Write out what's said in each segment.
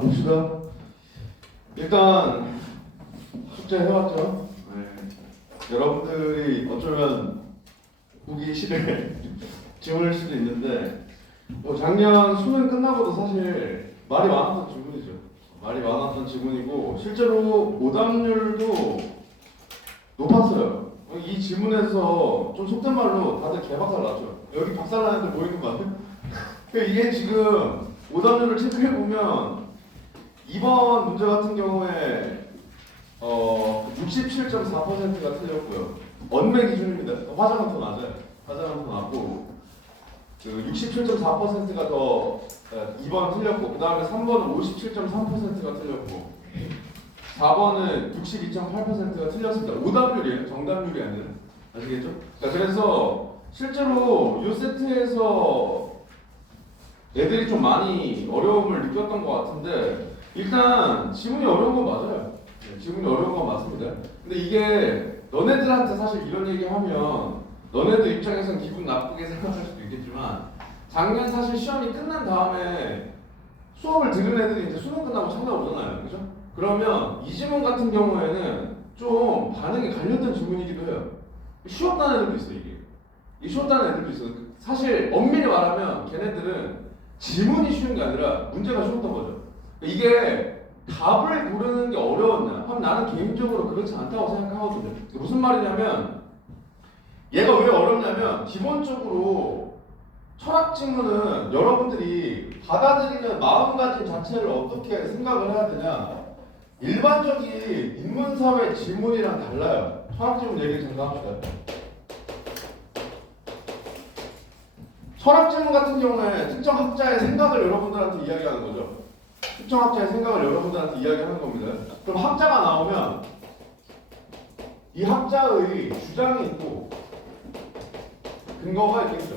봅시다. 일단 숙제 해왔죠? 네. 여러분들이 어쩌면 호기심에 질문일 수도 있는데 뭐 작년 수능 끝나고도 사실 말이 많았던 질문이죠. 말이 많았던 질문이고 실제로 오답률도 높았어요. 이 질문에서 좀 속된 말로 다들 개박살 났죠. 여기 박살 나는 애들 보이는 거 같아요? 이게 지금 오답률을 체크해보면 이번 문제 같은 경우에 67.4%가 틀렸고요. 언매 기준입니다. 화장은 더 낮아요. 화장은 더 낮고 67.4%가 더 2번 틀렸고 그 다음에 3번은 57.3%가 틀렸고 4번은 62.8%가 틀렸습니다. 오답률이에요. 정답률이 아니라. 아시겠죠? 그래서 실제로 이 세트에서 애들이 좀 많이 어려움을 느꼈던 것 같은데 일단 지문이 어려운 건 맞아요. 네, 지문이 어려운 건 맞습니다. 근데 이게 너네들한테 사실 이런 얘기하면 너네들 입장에서는 기분 나쁘게 생각할 수도 있겠지만 작년 사실 시험이 끝난 다음에 수업을 들은 애들이 이제 수능 끝나고 찾아오잖아요. 그죠? 그러면 이 지문 같은 경우에는 좀 반응이 갈렸던 지문이기도 해요. 쉬웠다는 애들도 있어요. 이게 쉬웠다는 애들도 있어요. 사실 엄밀히 말하면 걔네들은 지문이 쉬운 게 아니라 문제가 쉬웠던 거죠. 이게 답을 고르는 게 어려웠냐? 하면 나는 개인적으로 그렇지 않다고 생각하거든요. 무슨 말이냐면 얘가 왜 어렵냐면 기본적으로 철학 지문은 여러분들이 받아들이는 마음가짐 자체를 어떻게 생각을 해야 되냐? 일반적인 인문사회 지문이랑 달라요. 철학 지문 얘기 잠깐 합시다. 철학 질문 같은 경우에 특정 학자의 생각을 여러분들한테 이야기하는 거죠. 특정 학자의 생각을 여러분들한테 이야기하는 겁니다. 그럼 학자가 나오면 이 학자의 주장이 있고 근거가 있겠죠.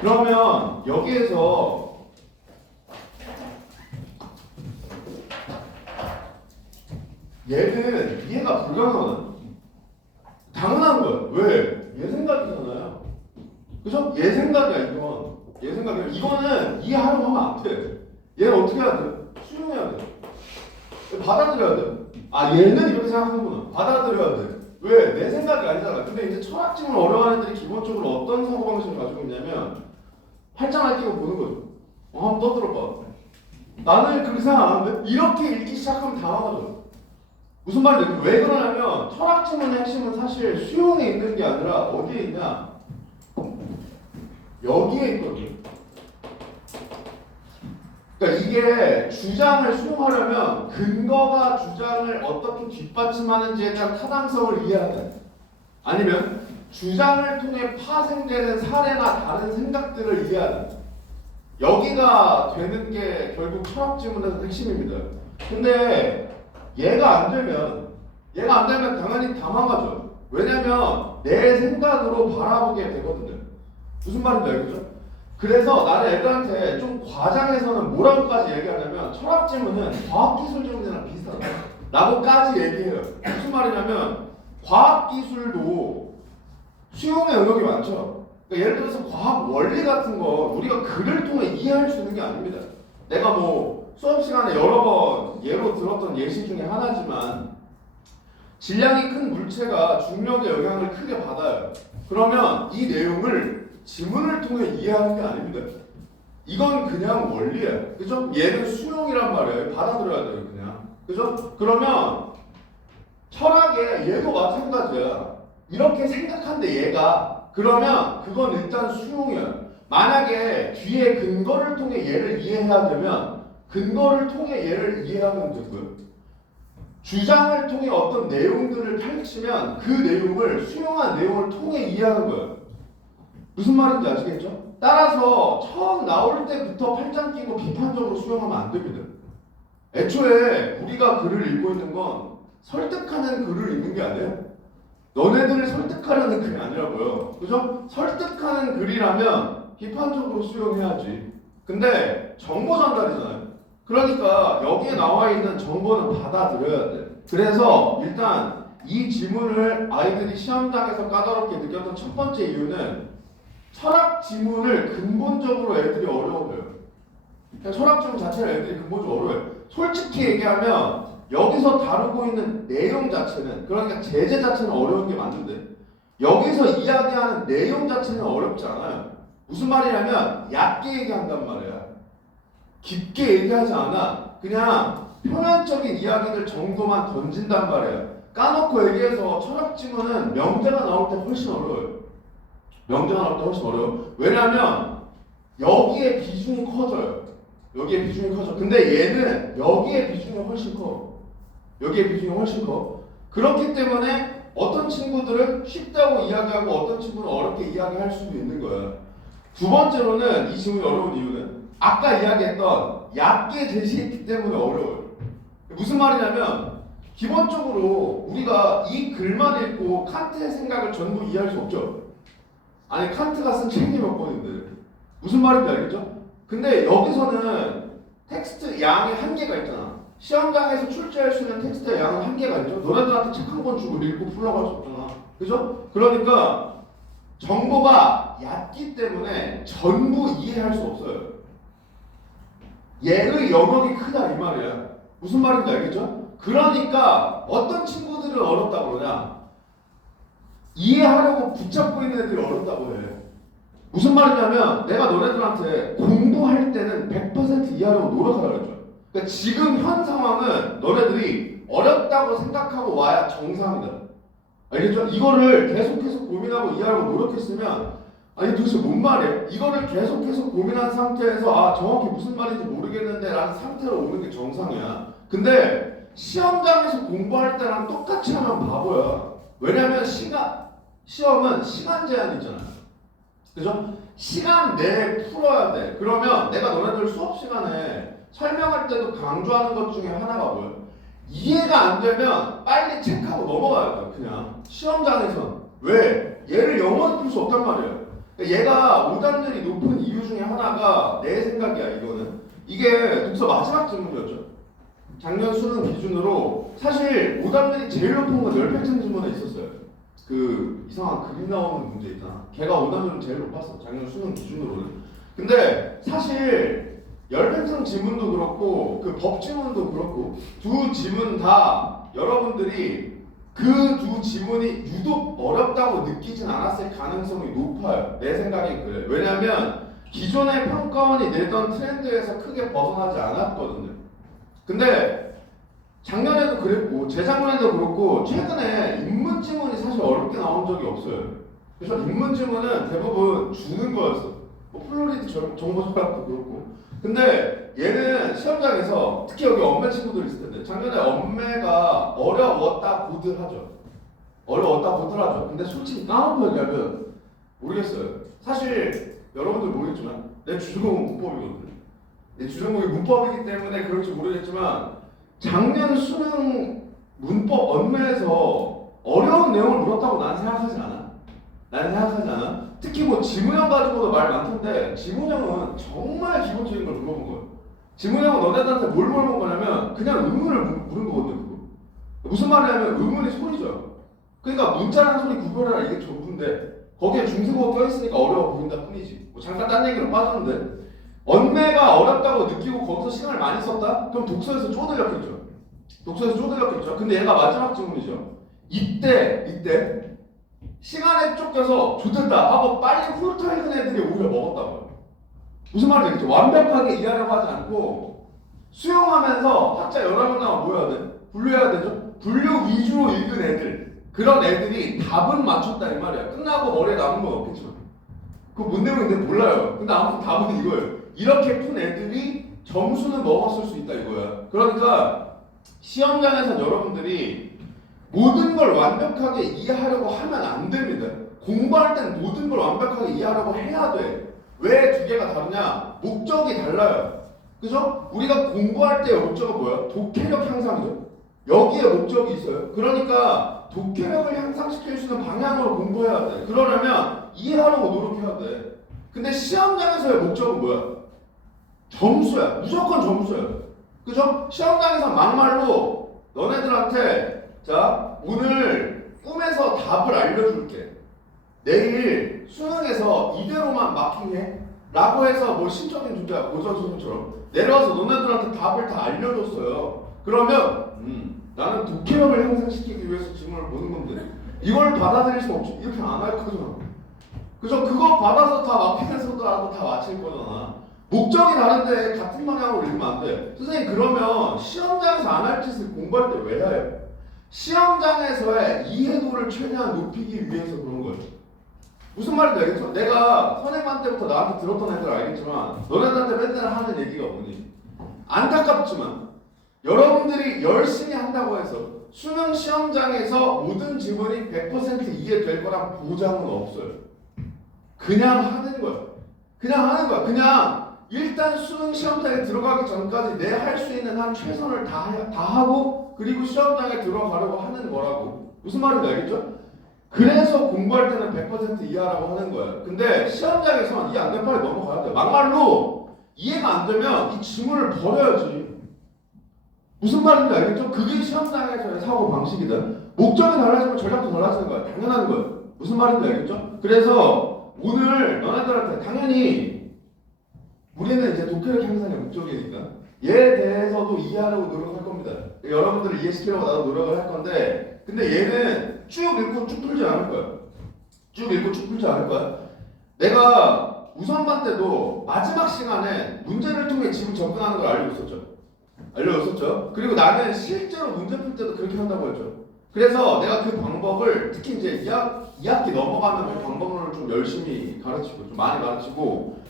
그러면 여기에서 얘는 이해가 불가능하다. 당연한 거예요. 왜? 얘 생각이잖아요. 그죠? 얘 생각이야, 이건. 얘 생각이야. 이거는 이해하려고 하면 안 돼. 얘는 어떻게 해야 돼? 수용해야 돼. 받아들여야 돼. 아, 얘는 이렇게 생각하는구나. 받아들여야 돼. 왜? 내 생각이 아니잖아. 근데 이제 철학적으로 어려워하는 애들이 기본적으로 어떤 사고방식을 가지고 있냐면 팔짱을 끼고 보는 거죠. 한번 떠들어봐. 나는 그렇게 생각 안 하는데? 이렇게 읽기 시작하면 당황하죠. 무슨 말이냐? 왜 그러냐면 철학지문의 핵심은 사실 수용에 있는 게 아니라 어디에 있냐? 여기에 있거든요. 그러니까 이게 주장을 수용하려면 근거가 주장을 어떻게 뒷받침하는지에 대한 타당성을 이해해야 돼. 아니면 주장을 통해 파생되는 사례나 다른 생각들을 이해해야 돼. 여기가 되는 게 결국 철학 지문에서 핵심입니다. 근데 얘가 안 되면 당연히 당황하죠. 왜냐면 내 생각으로 바라보게 되거든요. 무슨 말인지 알겠죠? 그래서 나는 애들한테 좀 과장해서는 뭐라고까지 얘기하냐면 철학 지문은 과학기술 지문이랑 비슷하다 라고까지 얘기해요. 무슨 말이냐면 과학기술도 수용의 영역이 많죠. 그러니까 예를 들어서 과학 원리 같은 거 우리가 글을 통해 이해할 수 있는 게 아닙니다. 내가 뭐 수업 시간에 여러 번 예로 들었던 예시 중에 하나지만 질량이 큰 물체가 중력의 영향을 크게 받아요. 그러면 이 내용을 지문을 통해 이해하는 게 아닙니다. 이건 그냥 원리예요. 그죠? 얘는 수용이란 말이에요. 받아들여야 돼요, 그냥. 그죠? 그러면 철학에 얘도 마찬가지야. 이렇게 생각한데 얘가 그러면 그건 일단 수용이야. 만약에 뒤에 근거를 통해 얘를 이해해야 되면 근거를 통해 얘를 이해하면 되고요. 주장을 통해 어떤 내용들을 펼치면 그 내용을 수용한 내용을 통해 이해하는 거예요. 무슨 말인지 아시겠죠? 따라서 처음 나올 때부터 팔짱 끼고 비판적으로 수용하면 안 됩니다. 애초에 우리가 글을 읽고 있는 건 설득하는 글을 읽는 게 아니에요. 너네들을 설득하려는 글이 아니라고요. 그죠? 설득하는 글이라면 비판적으로 수용해야지. 근데 정보 전달이잖아요. 그러니까 여기에 나와 있는 정보는 받아들여야 돼. 그래서 일단 이 지문을 아이들이 시험장에서 까다롭게 느꼈던 첫 번째 이유는 철학 지문을 근본적으로 애들이 어려워해요. 그냥 철학적 자체를 애들이 근본적으로 어려워요. 솔직히 얘기하면 여기서 다루고 있는 내용 자체는, 그러니까 제재 자체는 어려운 게 맞는데 여기서 이야기하는 내용 자체는 어렵지 않아요. 무슨 말이냐면 얕게 얘기한단 말이야. 깊게 얘기하지 않아. 그냥 표면적인 이야기들 정도만 던진단 말이야. 까놓고 얘기해서 철학 지문은 명제가 나올 때 훨씬 어려워요. 명제가 나올 때 훨씬 어려워요. 왜냐하면 여기에 비중이 커져요. 여기에 비중이 커져. 근데 얘는 여기에 비중이 훨씬 커. 여기에 비중이 훨씬 커. 그렇기 때문에 어떤 친구들은 쉽다고 이야기하고 어떤 친구는 어렵게 이야기할 수도 있는 거야. 두 번째로는 이 질문이 어려운 이유는 아까 이야기했던 얕게 제시했기 때문에 어려워요. 무슨 말이냐면 기본적으로 우리가 이 글만 읽고 칸트의 생각을 전부 이해할 수 없죠. 아니 칸트가 쓴 책이 몇 권인데 무슨 말인지 알겠죠? 근데 여기서는 텍스트 양의 한계가 있잖아. 시험장에서 출제할 수 있는 텍스트의 양은 한계가 있죠. 너네들한테 책 한 권 주고 읽고 풀라고 할 수 없잖아. 그죠? 그러니까 정보가 얕기 때문에 전부 이해할 수 없어요. 얘의 영역이 크다 이 말이야. 무슨 말인지 알겠죠? 그러니까 어떤 친구들은 어렵다고 그러냐? 이해하려고 붙잡고 있는 애들이 어렵다고 해. 무슨 말이냐면 내가 너네들한테 공부할 때는 100% 이해하려고 노력하라고 했죠. 그러니까 지금 현 상황은 너네들이 어렵다고 생각하고 와야 정상이다. 알겠죠? 이거를 계속해서 고민하고 이해하려고 노력했으면 아니 도대체 뭔 말이야? 이거를 계속해서 고민한 상태에서 아 정확히 무슨 말인지 모르겠는데 라는 상태로 오는 게 정상이야. 근데 시험장에서 공부할 때랑 똑같이 하면 바보야. 왜냐면 시험은 시간 제한이 있잖아요. 그죠? 시간 내에 풀어야 돼. 그러면 내가 너네들 수업 시간에 설명할 때도 강조하는 것 중에 하나가 뭐예요? 이해가 안 되면 빨리 체크하고 넘어가야 돼. 그냥 시험장에선. 왜? 얘를 영어로 풀 수 없단 말이에요. 얘가 오답률이 높은 이유 중에 하나가 내 생각이야. 이거는 이게 독서 마지막 질문이었죠. 작년 수능 기준으로 사실 오답률이 제일 높은 건 열팽창 질문에 있었어요. 그 이상한 그림 나오는 문제 있잖아. 걔가 오답률은 제일 높았어. 작년 수능 기준으로는. 근데 사실 열팽창 지문도 그렇고 그 법 지문도 그렇고 두 지문 다 여러분들이 그 두 지문이 유독 어렵다고 느끼진 않았을 가능성이 높아요. 내 생각엔 그래. 왜냐면 기존의 평가원이 내던 트렌드에서 크게 벗어나지 않았거든요. 근데 작년에도 그랬고 재작년에도 그렇고 최근에 인문 지문이 사실 어렵게 나온 적이 없어요. 그래서 인문 지문은 대부분 주는 거였어. 뭐 플로리드 정보 조합도 그렇고. 근데 얘는 시험장에서 특히 여기 엄매 친구들 있을 텐데 작년에 엄매가 어려웠다고들 하죠. 어려웠다고들 하죠. 근데 솔직히 까놓고 얘기하면 모르겠어요. 사실 여러분들 모르겠지만 내 주전공은 문법이거든요. 내 주전공이 문법이기 때문에 그럴지 모르겠지만 작년 수능 문법 언매에서 어려운 내용을 물었다고 나는 생각하진 않아. 나는 생각하지 않아. 특히 뭐 지문형 가지고도 말 많던데 지문형은 정말 기본적인 걸 물어본 거예요. 지문형은 너네들한테 뭘 물어본 거냐면 그냥 의문을 물은 거거든요. 그거. 무슨 말이냐면 의문이 소리죠. 그러니까 문자랑 소리 구별해라 이게 전부인데 거기에 중국어가 껴있으니까 어려워 보인다 뿐이지. 뭐 잠깐 딴 얘기로 빠졌는데 언매가 어렵다고 느끼고 거기서 시간을 많이 썼다? 그럼 독서에서 쪼들렸겠죠. 독서에서 쪼들렸겠죠. 근데 얘가 마지막 질문이죠. 이때 시간에 쫓겨서 좋겠다 하고 빨리 훑어읽은 애들이 오히려 먹었다고요. 무슨 말인지 알겠죠? 완벽하게 이해하려고 하지 않고 수용하면서 학자 여러 명 나오면 뭐 해야 돼? 분류해야 되죠? 분류 위주로 읽은 애들 그런 애들이 답은 맞췄다 이 말이야. 끝나고 머리에 남은 건 없겠지만 그거 뭔 내용인지 몰라요. 근데 아무튼 답은 이거예요. 이렇게 푼 애들이 점수는 먹었을 수 있다 이거야. 그러니까 시험장에서 여러분들이 모든 걸 완벽하게 이해하려고 하면 안 됩니다. 공부할 땐 모든 걸 완벽하게 이해하려고 해야 돼. 왜 두 개가 다르냐? 목적이 달라요. 그죠? 우리가 공부할 때 목적은 뭐야? 독해력 향상이죠. 여기에 목적이 있어요. 그러니까 독해력을 향상시킬 수 있는 방향으로 공부해야 돼. 그러려면 이해하려고 노력해야 돼. 근데 시험장에서의 목적은 뭐야? 점수야. 무조건 점수야. 그죠? 시험장에서 막말로 너네들한테 자, 오늘 꿈에서 답을 알려줄게. 내일 수능에서 이대로만 마킹해. 라고 해서 뭐 신적인 존재야. 고전 수능처럼. 내려와서 너네들한테 답을 다 알려줬어요. 그러면 나는 독해력을 향상시키기 위해서 지문을 보는 건데 이걸 받아들일 수 없지. 이렇게 안 할 거잖아. 그래서 그거 받아서 다 마피해서도 다 맞힐 거잖아. 목적이 다른데 같은 방향으로 읽으면 안 돼. 선생님 그러면 시험장에서 안 할 짓을 공부할 때 왜 해요? 시험장에서의 이해도를 최대한 높이기 위해서 그런 거예요. 무슨 말인지 알겠죠? 내가 선생님한테부터 나한테 들었던 애들 알겠지만 너네들한테 맨날 하는 얘기가 뭐니? 안타깝지만 여러분들이 열심히 한다고 해서 수능 시험장에서 모든 지문이 100% 이해될 거란 보장은 없어요. 그냥 하는 거야. 그냥 하는 거야. 그냥 일단 수능 시험장에 들어가기 전까지 내 할 수 있는 한 최선을 다 하고 그리고 시험장에 들어가려고 하는 거라고. 무슨 말인지 알겠죠? 그래서 공부할 때는 100% 이해하라고 하는 거예요. 근데 시험장에서는 이해 안 되면 빨리 넘어가야 돼. 막말로 이해가 안 되면 이 지문을 버려야지. 무슨 말인지 알겠죠? 그게 시험장에서의 사고 방식이든 목적이 달라지면 전략도 달라지는 거야. 당연한 거예요. 무슨 말인지 알겠죠? 그래서 오늘 너네들한테 당연히 우리는 이제 독해력 향상의 목적이니까 얘에 대해서도 이해하려고 노력할 겁니다. 여러분들을 이해시키려고 나도 노력을 할 건데 근데 얘는 쭉 읽고 쭉 풀지 않을 거야. 쭉 읽고 쭉 풀지 않을 거야. 내가 우선반 때도 마지막 시간에 문제를 통해 지문 접근하는 걸 알려줬었죠. 그리고 나는 실제로 문제 풀 때도 그렇게 한다고 했죠. 그래서 내가 그 방법을 특히 이제 2학기 넘어가면 그 방법론을 좀 열심히 가르치고 좀 많이 가르치고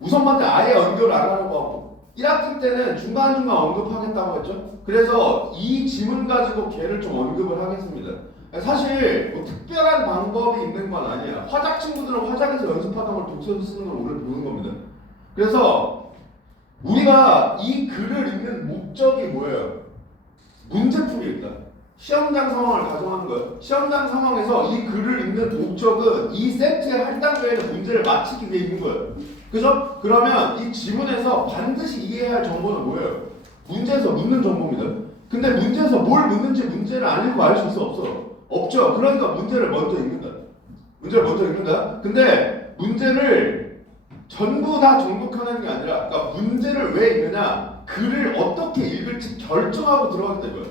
우선반 때 아예 언급을 안 하려고 하고 1학기 때는 중간중간 언급하겠다고 했죠. 그래서 이 지문 가지고 걔를 좀 언급을 하겠습니다. 사실 뭐 특별한 방법이 있는 건 아니야. 화작 친구들은 화작에서 연습하던 걸 독서에서 쓰는 걸 오늘 보는 겁니다. 그래서 우리가 이 글을 읽는 목적이 뭐예요? 문제풀이입니다. 시험장 상황을 가정하는 거예요. 시험장 상황에서 이 글을 읽는 목적은 이 세트의 할당조에는 문제를 맞히기 위해 읽는 거예요. 그죠? 그러면 이 지문에서 반드시 이해해야 할 정보는 뭐예요? 문제에서 묻는 정보입니다. 근데 문제에서 뭘 묻는지 문제를 안 읽고 알 수 있어? 없어? 없죠. 그러니까 문제를 먼저 읽는다. 근데 문제를 전부 다 정독하는 게 아니라 그러니까 문제를 왜 읽느냐? 글을 어떻게 읽을지 결정하고 들어가게 된 거예요.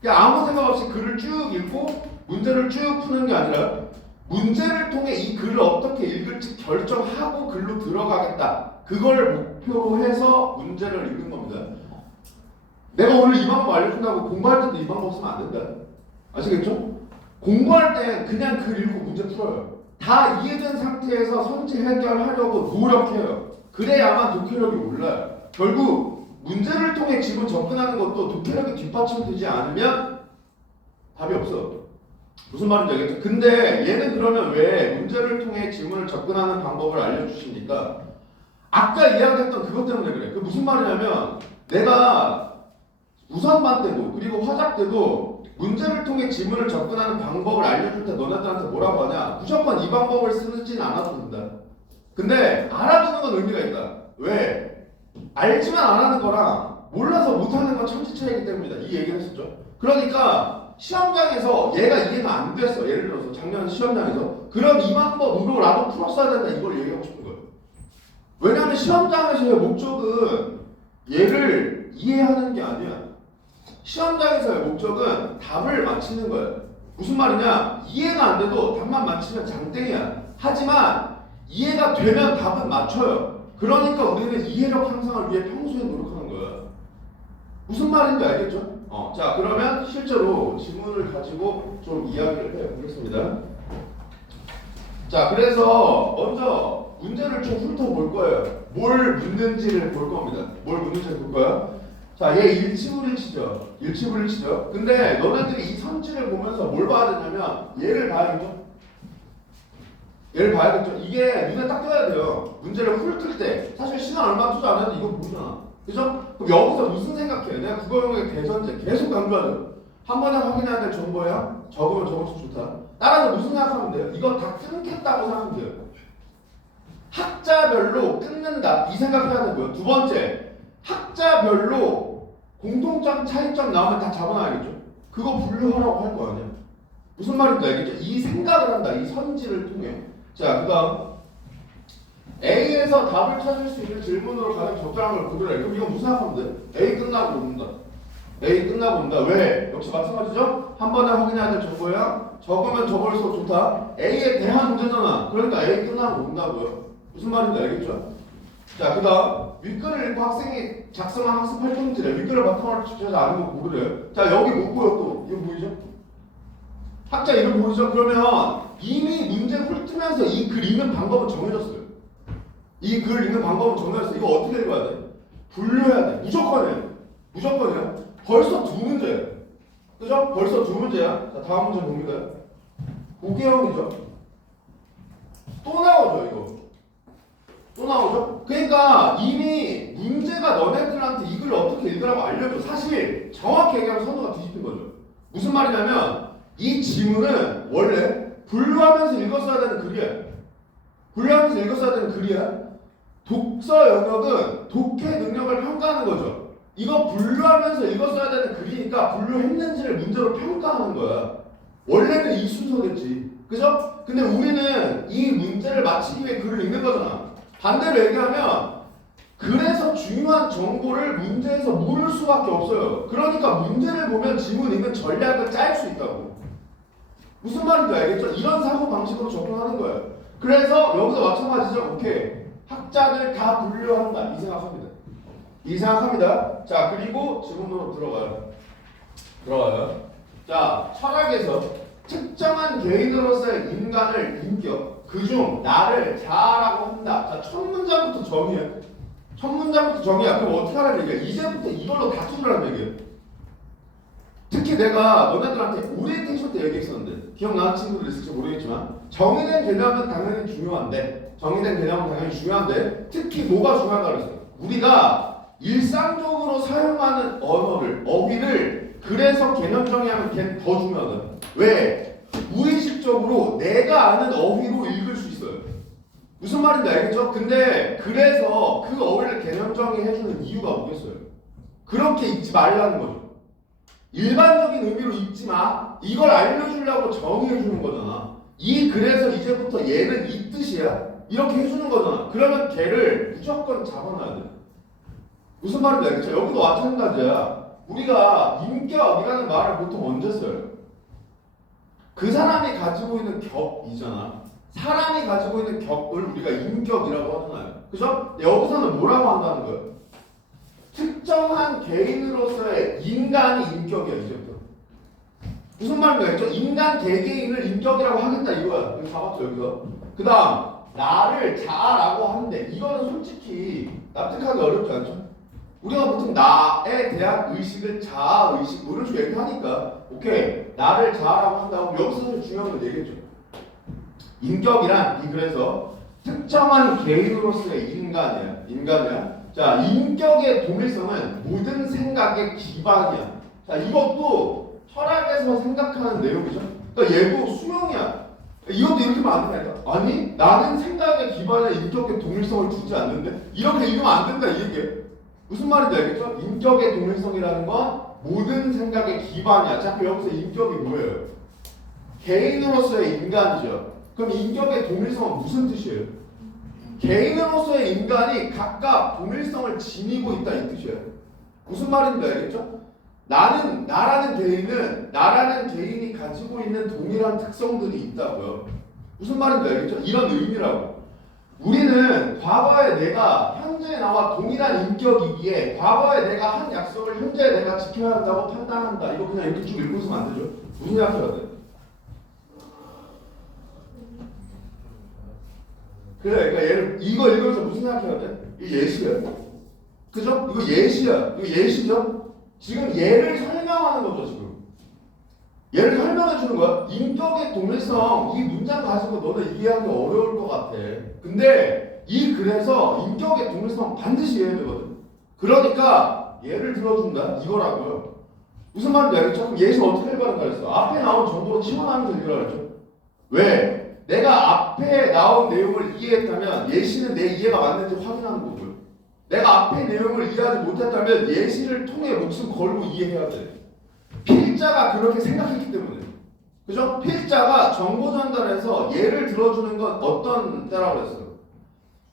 그냥 아무 생각 없이 글을 쭉 읽고 문제를 쭉 푸는 게 아니라 문제를 통해 이 글을 어떻게 읽을지 결정하고 글로 들어가겠다. 그걸 목표로 해서 문제를 읽는 겁니다. 내가 오늘 이 방법 알려준다고 공부할 때도 이 방법 쓰면 안 된다. 아시겠죠? 공부할 때 그냥 글 읽고 문제 풀어요. 다 이해된 상태에서 선지 해결하려고 노력해요. 그래야만 독해력이 올라요. 결국 문제를 통해 지문 접근하는 것도 독해력이 뒷받침되지 않으면 답이 없어. 무슨 말인지 알겠죠? 근데 얘는 그러면 왜 문제를 통해 지문을 접근하는 방법을 알려주십니까? 아까 이야기했던 그것 때문에 그래. 그 무슨 말이냐면 내가 우선반 때도 그리고 화작 때도 문제를 통해 지문을 접근하는 방법을 알려줄 때 너네들한테 뭐라고 하냐? 무조건 이 방법을 쓰진 않아도 된다. 근데 알아두는 건 의미가 있다. 왜? 알지만 안 하는 거랑 몰라서 못하는 건 천지 차이기 때문이다. 이 얘기를 했었죠. 그러니까 시험장에서 얘가 이해가 안 됐어. 예를 들어서 작년 시험장에서 그럼 이 방법으로 나도 풀었어야 된다. 이걸 얘기하고 싶은 거예요. 왜냐하면 시험장에서의 목적은 얘를 이해하는 게 아니야. 시험장에서의 목적은 답을 맞히는 거예요. 무슨 말이냐? 이해가 안 돼도 답만 맞히면 장땡이야. 하지만 이해가 되면 답은 맞춰요. 그러니까 우리는 이해력 향상을 위해 평소에 노력하는 거예요. 무슨 말인지 알겠죠? 자, 그러면 실제로 지문을 가지고 좀 이야기를 해보겠습니다. 자, 그래서 먼저 문제를 좀 훑어볼 거예요. 뭘 묻는지를 볼 겁니다. 뭘 묻는지를 볼 거야. 자, 얘 일치불일치죠. 근데 너네들이 이 선지를 보면서 뭘 봐야 되냐면 얘를 봐야겠죠. 이게 눈에 딱 띄어야 돼요. 문제를 훑을 때 사실 시간 얼마 투자 안 했는데 이거 모르잖아. 그죠? 그럼 여기서 무슨 생각해? 내가 국어용의 대전제 계속 강조하죠. 한 번에 확인해야 될 정보야. 적으면 적을수록 좋다. 따라서 무슨 생각하면 돼요? 이거 다 끊겠다고 생각하면 돼요. 학자별로 끊는다. 이 생각해야 되고요. 두 번째, 학자별로 공통점, 차이점 나오면 다 잡아놔야겠죠. 그거 분류하라고 할 거 아니야. 무슨 말인지 알겠죠? 이 생각을 한다. 이 선지를 통해. 자, 그 다음 A에서 답을 찾을 수 있는 질문으로 가장 적절한 걸 고르래. 그럼 이거 무슨 생각하면 돼? A 끝나고 온다. A 끝나고 온다. 왜? 역시 마찬가지죠? 한 번에 확인해야 될 정보야. 적으면 적을수록 좋다. A에 대한 문제잖아. 그러니까 A 끝나고 온다고요. 무슨 말인지 알겠죠? 자, 그 다음 윗글을 읽고 학생이 작성한 학습 활동지래. 윗글을 바탕으로 집중해서 아는 거 고르래. 자, 여기 뭐 보여 또? 이거 보이죠? 학자 이름 보이죠? 그러면 이미 문제 훑으면서 이 글 읽는 방법은 정해졌어요. 이 글 읽는 방법은 정해졌어요. 이거 어떻게 읽어야 돼? 분류해야 돼. 무조건이에요. 무조건이야. 벌써 두 문제야. 그죠? 벌써 두 문제야. 자, 다음 문제 봅니다. 5개형이죠. 또 나오죠, 이거. 또 나오죠? 그러니까 이미 문제가 너네들한테 이 글을 어떻게 읽으라고 알려줘. 사실 정확히 얘기하면 선우가 뒤집힌 거죠. 무슨 말이냐면 이 지문은 원래 분류하면서 읽었어야 되는 글이야. 분류하면서 읽었어야 되는 글이야. 독서 영역은 독해 능력을 평가하는 거죠. 이거 분류하면서 읽었어야 되는 글이니까 분류했는지를 문제로 평가하는 거야. 원래는 이 순서겠지. 그죠? 근데 우리는 이 문제를 맞히기 위해 글을 읽는 거잖아. 반대로 얘기하면 그래서 중요한 정보를 문제에서 모를 수밖에 없어요. 그러니까 문제를 보면 지문 읽는 전략을 짤 수 있다고. 무슨 말인지 알겠죠? 이런 사고 방식으로 접근하는 거예요. 그래서 여기서 마찬가지죠. 오케이. 학자들 다 분류한다. 이 생각합니다. 이 생각합니다. 자, 그리고 지문으로 들어가요. 자, 철학에서 특정한 개인으로서의 인간을 인격, 그중 나를 자아라고 한다. 자, 첫 문장부터 정의해. 첫 문장부터 정의야. 그럼 어떻게 하라는 얘기야? 이제부터 이걸로 다투라는 얘기야. 특히 내가 너네들한테 오리엔테이션 때 얘기했었는데 기억나는 친구들 있을지 모르겠지만 정의된 개념은 당연히 중요한데 특히 뭐가 중요하다고 그랬어요? 우리가 일상적으로 사용하는 언어를 어휘를 그래서 개념 정의하면 걔는 더 중요하다. 왜? 무의식적으로 내가 아는 어휘로 읽을 수 있어요. 무슨 말인지 알겠죠? 근데 그래서 그 어휘를 개념 정의해주는 이유가 뭐겠어요? 그렇게 읽지 말라는 거죠. 일반적인 의미로 읽지 마. 이걸 알려주려고 정의해주는 거잖아. 이 글에서 이제부터 얘는 이 뜻이야. 이렇게 해주는 거잖아. 그러면 걔를 무조건 잡아놔야 돼. 무슨 말인지 알겠죠? 여기도 마찬가지야. 우리가 인격이라는 말을 보통 언제 써요? 그 사람이 가지고 있는 격이잖아. 사람이 가지고 있는 격을 우리가 인격이라고 하잖아요. 그죠? 여기서는 뭐라고 한다는 거예요? 특정한 개인으로서의 인간이 인격이야. 이제부터. 무슨 말인지 알겠죠? 인간 개개인을 인격이라고 하겠다 이거야. 이거 잡았죠 여기서. 그 다음 나를 자아라고 하는데 이거는 솔직히 납득하기 어렵지 않죠? 우리가 보통 나에 대한 의식을 자아의식 뭐 이런 식으로 얘기하니까 오케이 나를 자아라고 한다고 여기서 사실 중요한 걸 얘기했죠. 인격이란 그래서 특정한 개인으로서의 인간이야. 자, 인격의 동일성은 모든 생각의 기반이야. 자, 이것도 철학에서 생각하는 내용이죠. 그러니까 얘도 수용이야. 이것도 이렇게 하면 안 된다니까. 아니, 나는 생각의 기반에 인격의 동일성을 두지 않는데 이렇게 읽으면 안 된다 이 얘기예요. 무슨 말인지 알겠죠? 인격의 동일성이라는 건 모든 생각의 기반이야. 자, 그럼 여기서 인격이 뭐예요? 개인으로서의 인간이죠. 그럼 인격의 동일성은 무슨 뜻이에요? 개인으로서의 인간이 각각 동일성을 지니고 있다 이 뜻이에요. 무슨 말인지 알겠죠? 나라는 개인이 가지고 있는 동일한 특성들이 있다고요. 무슨 말인지 알겠죠? 이런 의미라고. 우리는 과거의 내가 현재 나와 동일한 인격이기에 과거의 내가 한 약속을 현재 내가 지켜야 한다고 판단한다. 이거 그냥 이렇게 쭉 읽고 있으면 안 되죠? 무슨 생각해야 돼? 그래, 그러니까 이거 읽으면서 무슨 생각해야 돼? 이거 예시야. 그죠? 이거 예시야. 이거 예시죠? 지금 얘를 설명하는 거죠, 지금. 얘를 설명해 주는 거야. 인격의 동일성, 이 문장 가지고 너는 이해하기 어려울 것 같아. 근데 이 글에서 인격의 동일성 반드시 이해해야 되거든. 그러니까 예를 들어준다. 이거라고요. 무슨 말인지 알겠죠? 그럼 예시 어떻게 읽으라는 거였어? 앞에 나온 정보로 치환하면서 읽으라 그랬죠? 왜? 내가 앞에 나온 내용을 이해했다면 예시는 내 이해가 맞는지 확인하는 거고요. 내가 앞에 내용을 이해하지 못했다면 예시를 통해 목숨 걸고 이해해야 돼. 필자가 그렇게 생각했기 때문에. 그죠? 필자가 정보 전달해서 예를 들어주는 건 어떤 때라고 했어요?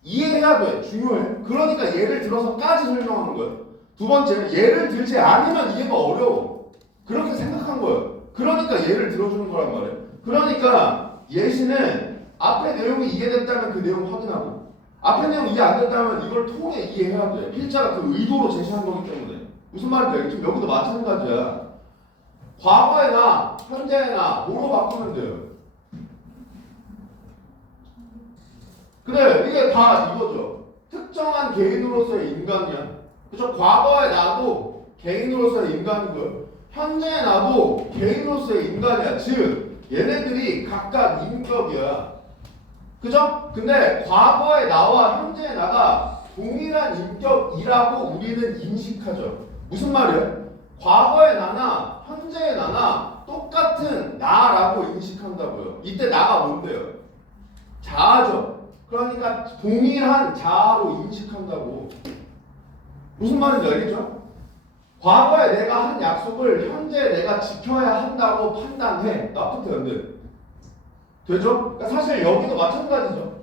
이해해야 돼. 중요해. 그러니까 예를 들어서까지 설명하는 거예요. 두 번째는 예를 들지 않으면 이해가 어려워. 그렇게 생각한 거예요. 그러니까 예를 들어주는 거란 말이에요. 그러니까 예시는 앞에 내용이 이해됐다면 그 내용 확인하고 앞에 내용 이해 안 됐다면 이걸 통해 이해해야 돼. 필자가 그 의도로 제시한 거기 때문에. 무슨 말인지 알겠지? 여기도 마찬가지야. 과거의 나, 현재의 나 뭐로 바꾸면 돼요? 그래, 이게 다 이거죠. 특정한 개인으로서의 인간이야. 그죠? 과거의 나도 개인으로서의 인간이고요. 현재의 나도 개인으로서의 인간이야. 즉, 얘네들이 각각 인격이야. 그죠? 근데 과거의 나와 현재의 나가 동일한 인격이라고 우리는 인식하죠. 무슨 말이에요? 과거의 나나 현재의 나나 똑같은 나라고 인식한다고요. 이때 나가 뭔데요? 자아죠. 그러니까 동일한 자아로 인식한다고. 무슨 말인지 알겠죠? 과거에 내가 한 약속을 현재 내가 지켜야 한다고 판단해. 나부터 연대. 되죠? 그러니까 사실 여기도 마찬가지죠.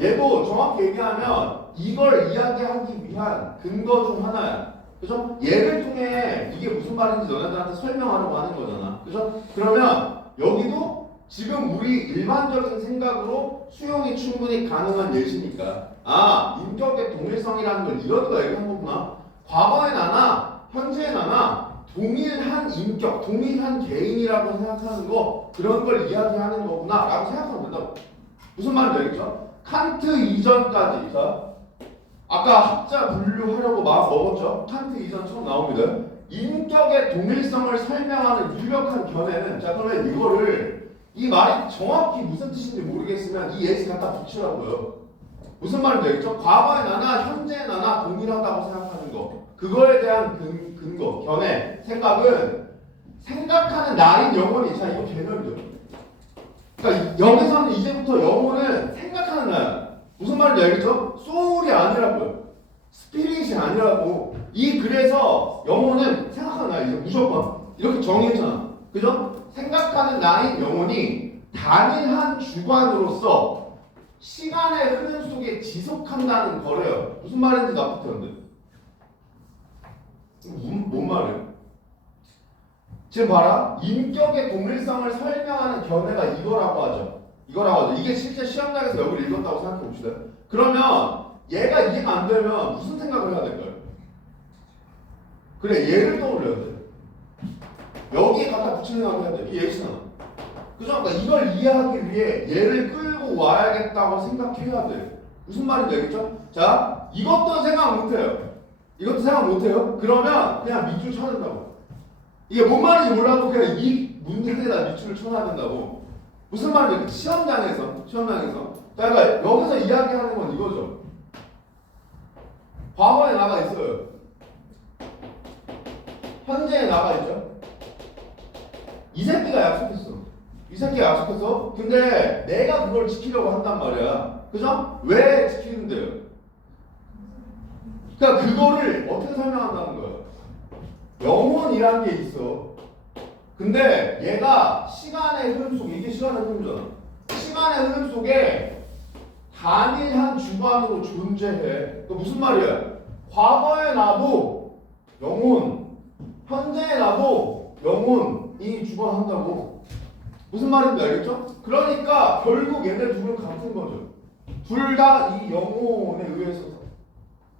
얘도 정확히 얘기하면 이걸 이야기하기 위한 근거 중 하나야. 그죠? 얘를 통해 이게 무슨 말인지 너네들한테 설명하려고 하는 거잖아. 그죠? 그러면 여기도 지금 우리 일반적인 생각으로 수용이 충분히 가능한 예시니까 인격의 동일성이라는 걸 이러니까 얘기한 거구나. 과거의 나나 현재의 나나 동일한 인격, 동일한 개인이라고 생각하는 거 그런 걸 이야기하는 거구나 라고 생각하면 된다고. 무슨 말인지 알겠죠? 칸트 이전까지 아까 학자 분류하려고 마음 먹었죠? 칸트 이전 처음 나옵니다. 인격의 동일성을 설명하는 유력한 견해는 자 그러면 이거를 이 말이 정확히 무슨 뜻인지 모르겠으면 이 예시 갖다 붙이라고요. 무슨 말인지 알겠죠? 과거의 나나 현재의 나나 동일하다고 생각하는 거 그거에 대한 근거, 견해, 생각은 생각하는 나인 영혼이 자 이거 개념이죠. 그러니까 여기서는 이제부터 영혼은 생각하는 나야. 무슨 말인지 알겠죠? 소울이 아니라고요. 스피릿이 아니라고. 그래서 영혼은 생각하는 나야. 이제 무조건 이렇게 정의했잖아. 그죠? 생각하는 나인 영혼이 단일한 주관으로서 시간의 흐름 속에 지속한다는 거래요. 무슨 말인지 나부터 연대. 뭔 말이에요? 지금 봐라. 인격의 동일성을 설명하는 견해가 이거라고 하죠. 이게 실제 시험장에서 여기를 읽었다고 생각해 봅시다. 그러면 얘가 이해가 안 되면 무슨 생각을 해야 될까요? 그래, 얘를 떠올려야 돼. 여기에 갖다 붙이려고 해야 돼. 이 예시는. 그죠? 그러니까 이걸 이해하기 위해 얘를 끌고 와야겠다고 생각해야 돼. 무슨 말인지 알겠죠? 자, 이것도 생각 못해요. 그러면 그냥 밑줄 쳐야 된다고. 이게 뭔 말인지 몰라도 그냥 이 문제에다 밑줄을 쳐야 된다고. 무슨 말인지 시험장에서. 그러니까 여기서 이야기하는 건 이거죠. 과거에 나가 있어요. 현재에 나가 있죠. 이 새끼가 약속했어. 근데 내가 그걸 지키려고 한단 말이야. 그죠? 왜 지키는데요? 그러니까 그거를 어떻게 설명한다는 거예요? 영혼이라는 게 있어. 근데 얘가 시간의 흐름 속에 이게 시간의 흐름이잖아. 시간의 흐름 속에 단일한 주관으로 존재해. 그러니까 무슨 말이야? 과거의 나도 영혼, 현재의 나도 영혼이 주관한다고. 무슨 말인지 알겠죠? 그러니까 결국 얘네 둘은 같은 거죠. 둘 다 이 영혼에 의해서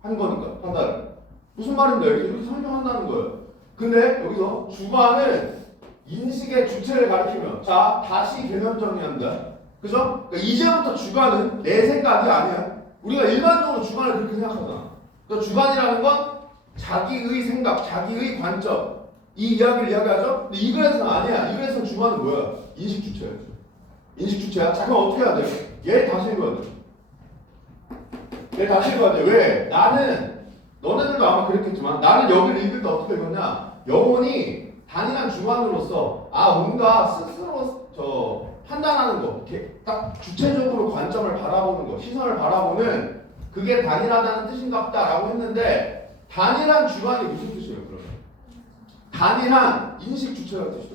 한 거니까 판단을. 무슨 말인지 알겠죠? 이렇게 설명한다는 거예요. 근데 여기서 주관은 인식의 주체를 가리키면 자 다시 개념 정리한다. 그죠? 그러니까 이제부터 주관은 내 생각이 아니야. 우리가 일반적으로 주관을 그렇게 생각하잖아. 그러니까 주관이라는 건 자기의 생각, 자기의 관점 이 이야기를 이야기하죠? 근데 이 글에서는 아니야. 이 글에서는 주관은 뭐야? 인식 주체야. 자 그럼 어떻게 해야 돼? 얘 다시 읽어야 돼. 왜? 나는 너네들도 아마 그랬겠지만 나는 여기를 읽을 때 어떻게 읽었냐? 영혼이 단일한 주관으로서 뭔가 스스로 판단하는 거, 이렇게 딱 주체적으로 관점을 바라보는 거, 시선을 바라보는 그게 단일하다는 뜻인가 보다라고 했는데 단일한 주관이 무슨 뜻이에요? 그러면 단일한 인식 주체가 뜻이죠.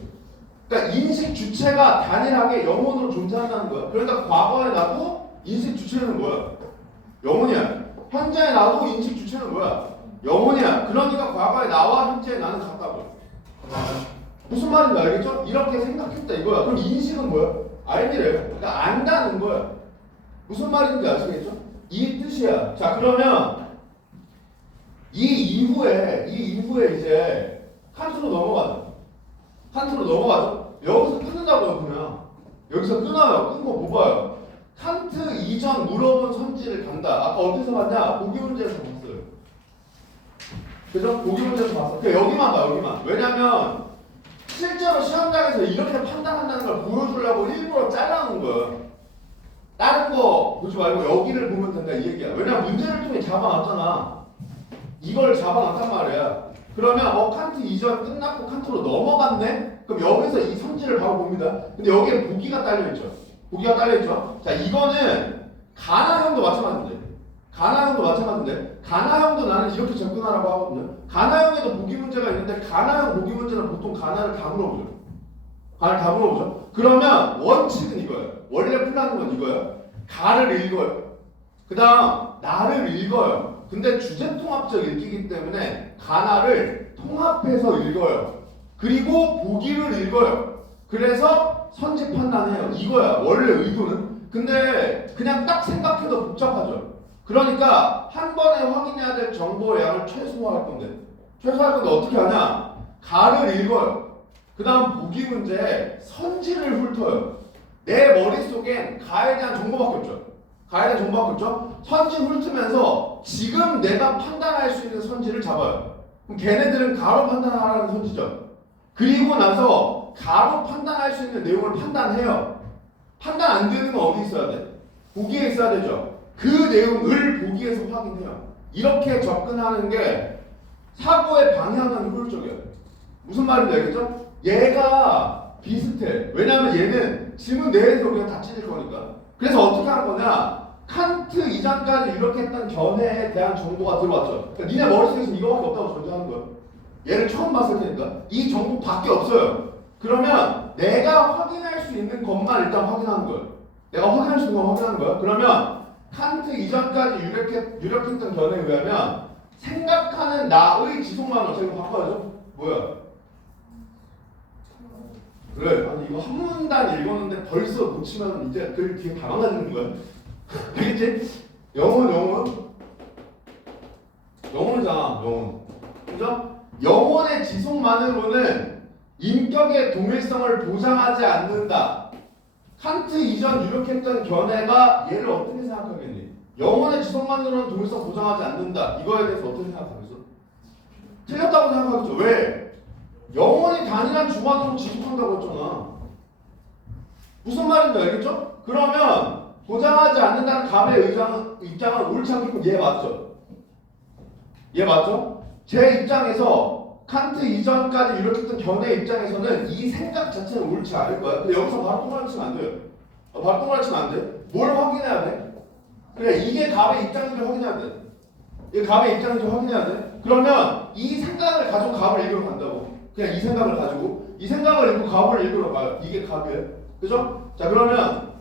그러니까 인식 주체가 단일하게 영혼으로 존재한다는 거야. 그러니까 과거의 나도 인식 주체는 뭐야? 영혼이야. 현재 나도 인식 주체는 뭐야? 영혼이야. 그러니까 과거의 나와 현재의 나는 같다고요. 무슨 말인지 알겠죠? 이렇게 생각했다 이거야. 그럼 인식은 뭐야? 알기래요. 그러니까 안다는 거야. 무슨 말인지 아시겠죠? 이 뜻이야. 자, 그러면 이 이후에 이제 칸트로 넘어가죠. 여기서 끊는다고요, 그냥. 여기서 끊어요. 끊고 뭐 봐요? 칸트 이전 물어본 선지를 간다. 아까 어디서 봤냐? 보기 문제에서 봤어요. 그죠? 보기 문제에서 봤어. 그러니까 여기만 봐, 여기만. 왜냐면 실제로 시험장에서 이렇게 판단한다는 걸 보여주려고 일부러 잘라놓은 거예요. 다른 거 보지 말고 여기를 보면 된다 이 얘기야. 왜냐면 문제를 통해 잡아놨잖아. 이걸 잡아놨단 말이야. 그러면 칸트 이전 끝났고 칸트로 넘어갔네? 그럼 여기서 이 선지를 바로 봅니다. 근데 여기에 보기가 딸려있죠. 자, 이거는 가나형도 마찬가지인데. 가나형도 나는 이렇게 접근하라고 하거든요. 가나형에도 보기 문제가 있는데 가나형 보기 문제는 보통 가나를 다 물어보죠. 그러면 원칙은 이거예요. 원래 풀라는 건 이거예요. 가를 읽어요. 그 다음 나를 읽어요. 근데 주제통합적 읽기이기 때문에 가나를 통합해서 읽어요. 그리고 보기를 읽어요. 그래서 선지 판단해요. 이거야 원래 의도는. 근데 그냥 딱 생각해도 복잡하죠. 그러니까 한 번에 확인해야 될 정보의 양을 최소화할 건데 어떻게 하냐? 가를 읽어요. 그 다음 보기 문제에 선지를 훑어요. 내 머릿속엔 가에 대한 정보밖에 없죠. 선지 훑으면서 지금 내가 판단할 수 있는 선지를 잡아요. 그럼 걔네들은 가로 판단하라는 선지죠. 그리고 나서 가로 판단할 수 있는 내용을 판단해요. 판단 안 되는 건 어디 있어야 돼? 보기에 있어야 되죠. 그 내용을 보기에서 확인해요. 이렇게 접근하는 게 사고의 방향은 효율적이에요. 무슨 말인지 알겠죠? 얘가 비슷해. 왜냐하면 얘는 지문 내에서 우리가 다 찢을 거니까. 그래서 어떻게 하는 거냐? 칸트 이전까지 이렇게 했던 견해에 대한 정보가 들어왔죠. 그러니까 니네 머릿속에서 이거밖에 없다고 전제하는 거예요. 얘를 처음 봤을 테니까 이 정보밖에 없어요. 그러면 내가 확인할 수 있는 것만 일단 확인하는 거예요. 그러면 칸트 이전까지 유력했던 견해에 의하면 생각하는 나의 지속만으로 제가 바꿔야죠. 뭐야? 그래. 아니 이거 한 문단 읽었는데 벌써 놓치면 이제 그 뒤에 다 망가지는 거야. 알겠지? 영혼이잖아. 그죠? 영혼의 지속만으로는 인격의 동일성을 보장하지 않는다. 칸트 이전 유력했던 견해가 얘를 어떻게 생각하겠니? 영혼의 지속만으로는 동일성 보장하지 않는다. 이거에 대해서 어떻게 생각하겠어? 틀렸다고 생각하겠죠. 왜? 영혼이 단일한 주관으로 지속한다고 했잖아. 무슨 말인지 알겠죠? 그러면 보장하지 않는다는 갑의 입장은 옳지 않겠고 얘 맞죠? 제 입장에서 칸트 이전까지 유력했던 견해 입장에서는 이 생각 자체는 옳지 않을 거야. 근데 여기서 바로 동그라미 치면 안 돼요. 뭘 확인해야 돼? 그래, 이게 갑의 입장인지 확인해야 돼. 그러면 이 생각을 가지고 갑을 읽으러 간다고. 그냥 이 생각을 읽고 갑을 읽으러 가요. 이게 갑이에요. 그죠? 자, 그러면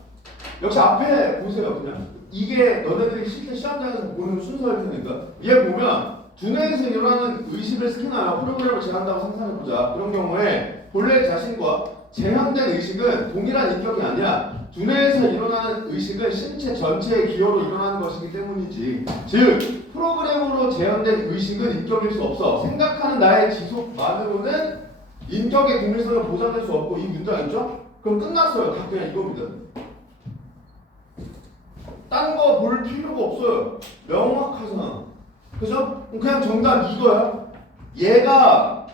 역시 앞에 보세요. 그냥 이게 너네들이 실제 시험장에서 보는 순서일 테니까 얘 보면 두뇌에서 일어나는 의식을 스캔하여 프로그램을 제한다고 상상해보자. 이런 경우에 본래 자신과 재현된 의식은 동일한 인격이 아니야. 두뇌에서 일어나는 의식은 신체 전체의 기여로 일어나는 것이기 때문이지. 즉 프로그램으로 재현된 의식은 인격일 수 없어. 생각하는 나의 지속만으로는 인격의 동일성을 보장할 수 없고. 이 문장 있죠? 그럼 끝났어요. 다 그냥 이겁니다. 딴 거 볼 필요가 없어요. 명확하잖아. 그죠? 그냥 정답 이거야. 얘가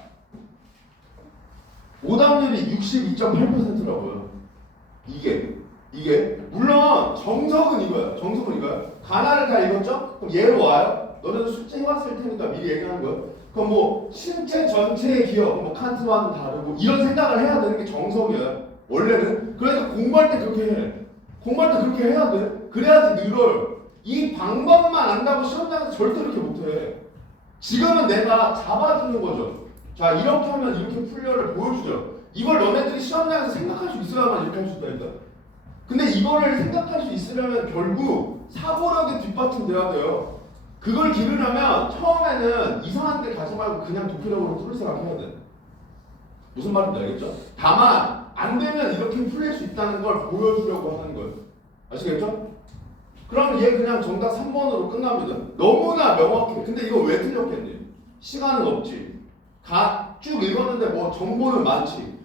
오답률이 62.8%라고요. 이게 물론 정석은 이거야. 가나를 다 읽었죠? 그럼 얘로 와요. 너네도 숙제 해왔을 테니까 미리 얘기하는 거야. 그럼 뭐 신체 전체의 기억, 뭐 칸트와는 다르고 이런 생각을 해야 되는 게 정석이야. 원래는. 그래서 공부할 때 그렇게 해야 돼. 그래야지 늘어요. 이 방법만 안다고 시험장에서 절대 이렇게 못해. 지금은 내가 잡아주는 거죠. 자, 이렇게 하면 이렇게 풀려를 보여주죠. 이걸 너네들이 시험장에서 생각할 수 있어야만 이렇게 할 수 있다니까. 근데 이거를 생각할 수 있으려면 결국 사고력이 뒷받침돼야 돼요. 그걸 기르려면 처음에는 이상한 데 가지 말고 그냥 도피력으로 풀 생각해야 돼. 무슨 말인지 알겠죠? 다만 안 되면 이렇게 풀릴 수 있다는 걸 보여주려고 하는 거예요. 아시겠죠? 그럼 얘 그냥 정답 3번으로 끝납니다. 너무나 명확해. 근데 이거 왜 틀렸겠니? 시간은 없지. 쭉 읽었는데 뭐 정보는 많지.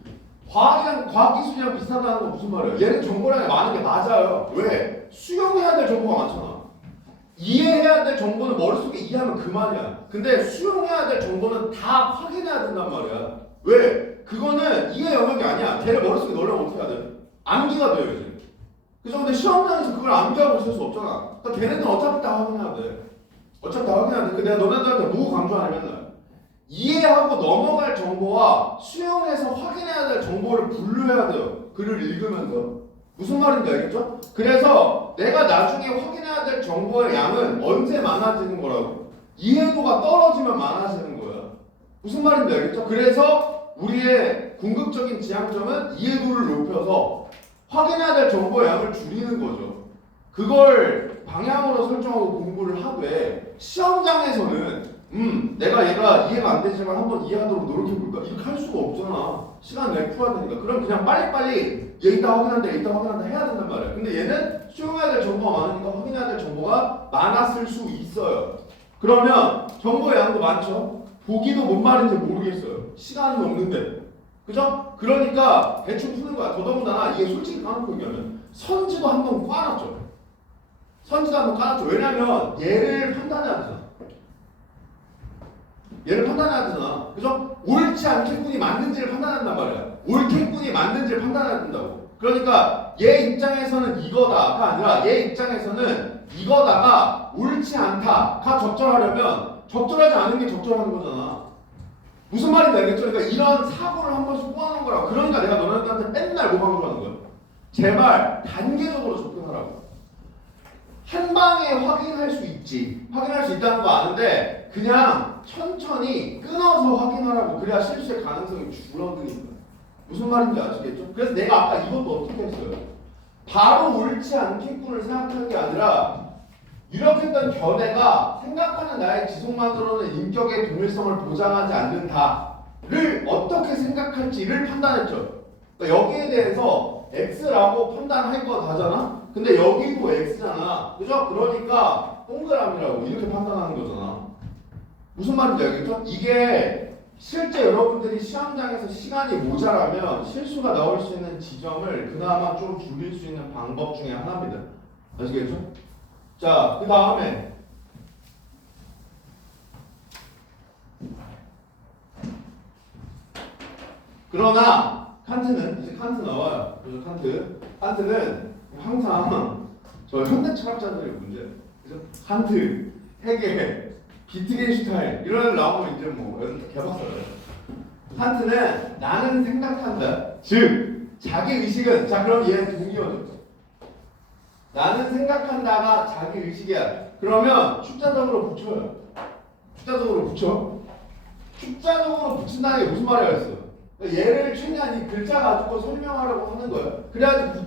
과학기술이랑 비슷하다는 건 무슨 말이에요? 얘는 정보량이 많은 게 맞아요. 왜? 수용해야 될 정보가 많잖아. 이해해야 될 정보는 머릿속에 이해하면 그만이야. 근데 수용해야 될 정보는 다 확인해야 된단 말이야. 왜? 그거는 이해 영역이 아니야. 걔를 머릿속에 넣으려면 어떻게 해야 돼? 암기가 돼야지. 그죠? 근데 시험장에서 그걸 암기하고 있을 수 없잖아. 그러니까 걔네들은 어차피 다 확인해야 돼. 어차피 다 확인해야 돼. 내가 너네들한테 뭐 강조하냐 맨날. 이해하고 넘어갈 정보와 수용해서 확인해야 될 정보를 분류해야 돼요. 글을 읽으면서. 무슨 말인지 알겠죠? 그래서 내가 나중에 확인해야 될 정보의 양은 언제 많아지는 거라고? 이해도가 떨어지면 많아지는 거야. 무슨 말인지 알겠죠? 그래서 우리의 궁극적인 지향점은 이해도를 높여서 확인해야 될 정보의 양을 줄이는 거죠. 그걸 방향으로 설정하고 공부를 하되 시험장에서는 내가 얘가 이해가 안 되지만 한번 이해하도록 노력해볼까? 이렇게 할 수가 없잖아. 시간 내에 풀어야 되니까. 그럼 그냥 빨리빨리 얘 이따 확인한다, 얘 이따 확인한다 해야 된단 말이야. 근데 얘는 수용해야 될 정보가 많으니까 확인해야 될 정보가 많았을 수 있어요. 그러면 정보의 양도 많죠? 보기도 뭔 말인지 모르겠어요. 시간은 없는데. 그죠? 그러니까 대충 푸는 거야. 더더군다나 이게 솔직히 까놓고 얘기하면 선지도 한번 꽈놨죠. 선지도 한번 까놨죠. 왜냐면 얘를 판단해야 되잖아. 얘를 판단해야 되잖아. 그죠? 옳지 않겠군이 맞는지를 판단한단 말이야. 옳겠군이 맞는지를 판단해야 된다고. 그러니까 얘 입장에서는 이거다가 아니라 얘 입장에서는 이거다가 옳지 않다가 적절하려면 적절하지 않은 게 적절한 거잖아. 무슨 말인지 알겠죠? 그러니까 이런 사고를 한 번씩 꼬아놓은 거라고. 그러니까 내가 너네들한테 맨날 뭐 강조하는 거야. 제발 단계적으로 접근하라고. 한 방에 확인할 수 있지. 확인할 수 있다는 거 아는데 그냥 천천히 끊어서 확인하라고. 그래야 실수의 가능성이 줄어드니까. 무슨 말인지 아시겠죠? 그래서 내가 아까 이것도 어떻게 했어요? 바로 옳지 않겠군을 생각하는 게 아니라 유력했던 견해가 생각하는 나의 지속만으로는 인격의 동일성을 보장하지 않는다를 어떻게 생각할지를 판단했죠. 그러니까 여기에 대해서 X라고 판단할 거 다잖아? 근데 여기도 X잖아. 그죠? 그러니까 동그라미라고 이렇게 판단하는 거잖아. 무슨 말인지 알겠죠? 이게 실제 여러분들이 시험장에서 시간이 모자라면 실수가 나올 수 있는 지점을 그나마 좀 줄일 수 있는 방법 중에 하나입니다. 아시겠죠? 자, 그 다음에 그러나 칸트는 이제 칸트 나와요. 그래서 칸트는 항상 저 현대 철학자들의 문제. 그죠? 칸트, 헤겔, 비트겐슈타인 이런 애들 나오면 이제 뭐 개박사예요. 칸트는 나는 생각한다. 즉 자기 의식은 자 그럼 얘 동의어죠. 나는 생각한다가 자기 의식이야. 그러면 축자적으로 붙여요. 축자적으로 붙여. 축자적으로 붙인다는 게 무슨 말이야 했어? 그러니까 얘를 최대한 이 글자 가지고 설명하려고 하는 거야. 그래야지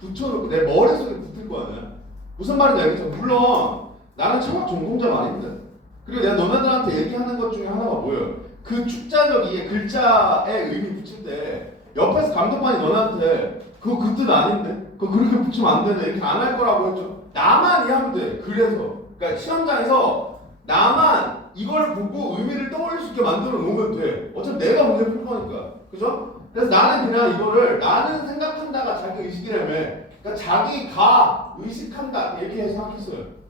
붙여놓고 내 머릿속에 붙을 거 아니야. 무슨 말인지 알겠죠? 물론 나는 철학 전공자가 아닌데. 그리고 내가 너네들한테 얘기하는 것 중에 하나가 뭐예요? 그 축자적 이게 글자의 의미 붙일 때 옆에서 감독관이 너네한테 그거 그 뜻 아닌데? 그거 그렇게 붙이면 안 되네. 이렇게 안 할 거라고 했죠. 나만 이해하면 돼. 그래서. 그러니까 시험장에서 나만 이걸 보고 의미를 떠올릴 수 있게 만들어 놓으면 돼. 어차피 내가 문제 풀 거니까. 그죠? 그래서 나는 그냥 이거를 나는 생각한다가 자기 의식이라며. 그러니까 자기가 의식한다. 이렇게 생각했어요.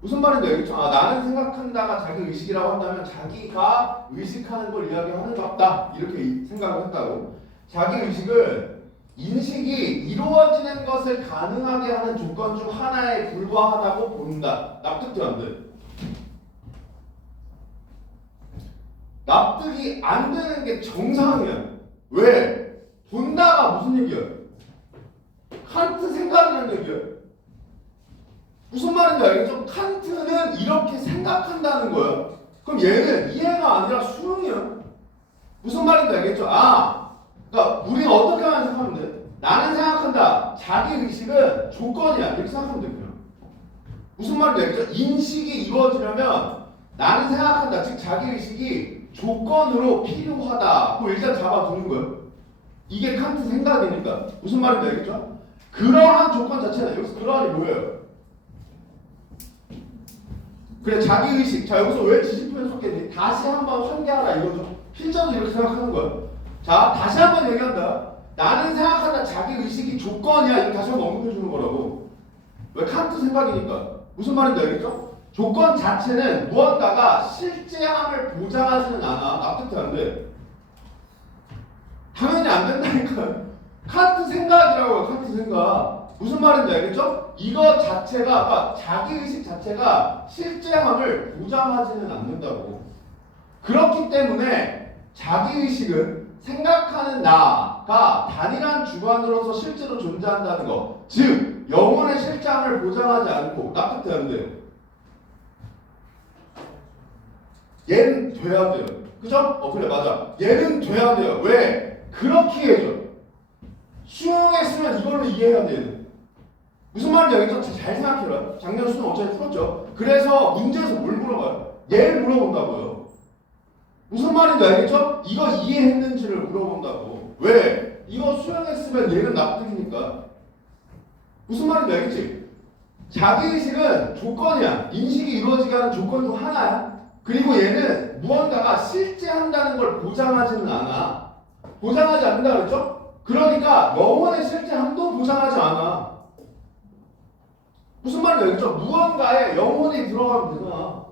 무슨 말인지 알겠죠? 아, 나는 생각한다가 자기 의식이라고 한다면 자기가 의식하는 걸 이야기하는 것 같다. 이렇게 생각을 했다고. 자기 의식은 인식이 이루어지는 것을 가능하게 하는 조건 중 하나에 불과하다고 본다. 납득도 안 돼. 납득이 안 되는 게 정상이야. 왜? 본다가 무슨 얘기야? 칸트 생각이라는 얘기야. 무슨 말인지 알겠죠? 칸트는 이렇게 생각한다는 거야. 그럼 얘는 이해가 아니라 수용이야. 무슨 말인지 알겠죠? 아, 그러니까 우리는 어떻게 하면 생각하면 돼? 나는 생각한다. 자기의식은 조건이야. 이렇게 생각하면 돼요. 무슨 말인지 알겠죠? 인식이 이루어지려면 나는 생각한다. 즉 자기의식이 조건으로 필요하다. 그걸 일단 잡아두는 거예요. 이게 칸트 생각이니까. 무슨 말인지 알겠죠? 그러한 조건 자체는 여기서 그러한이 뭐예요? 그래 자기의식. 자 여기서 왜 지식표현 속겠니? 다시 한번 환기하라 이거죠. 필자도 이렇게 생각하는 거예요. 자 다시 한번 얘기한다. 나는 생각한다. 자기의식이 조건이야. 이거 다시 한번 언급해 주는 거라고. 왜 칸트 생각이니까. 무슨 말인지 알겠죠? 조건 자체는 무언가가 실제함을 보장하지는 않아. 납득이 안 돼. 당연히 안 된다니까. 칸트 생각이라고요. 칸트 생각. 무슨 말인지 알겠죠? 이거 자체가 자기의식 자체가 실제함을 보장하지는 않는다고. 그렇기 때문에 자기의식은 생각하는 나가 단일한 주관으로서 실제로 존재한다는 거. 즉 영혼의 실제함을 보장하지 않고 납득되는데요. 얘는 돼야 돼요. 그죠? 그래 맞아. 얘는 돼야 돼요. 왜? 그렇게 해줘. 수능했으면 이걸로 이해해야 돼요. 무슨 말인지 알겠죠? 잘 생각해봐요. 작년 수능 어차피 풀었죠. 그래서 문제에서 뭘 물어봐요? 얘를 물어본다고요. 무슨 말인지 알겠죠? 이거 이해했는지를 물어본다고. 왜? 이거 수행했으면 얘는 납득이니까. 무슨 말인지 알겠지? 자기의식은 조건이야. 인식이 이루어지게 하는 조건 중 하나야. 그리고 얘는 무언가가 실제 한다는 걸 보장하지는 않아. 보장하지 않는다 그랬죠? 그러니까 영혼의 실제함도 보장하지 않아. 무슨 말인지 알겠죠? 무언가에 영혼이 들어가면 되잖아.